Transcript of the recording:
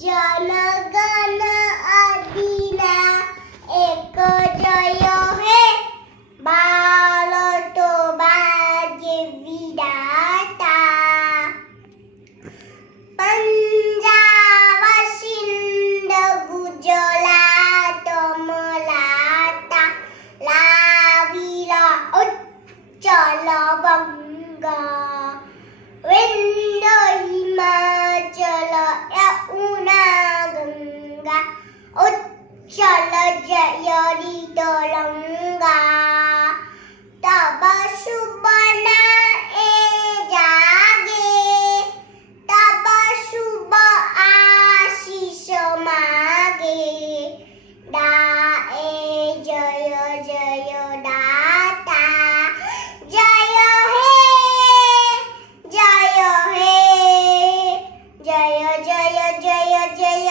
जन गण अधिना एक जय हे भारतो भाग्य विधाता पंजाब सिंध गुजरात मराठा लावीला उच्चल बंगा विंध्य हिमाचल यमुना गंगा उच्चल जयरी तरंगा तब शुभ नाए जागे तब शुभ आशीष मागे दाए जय जय दाता जय हे जय हे जय जय जय जय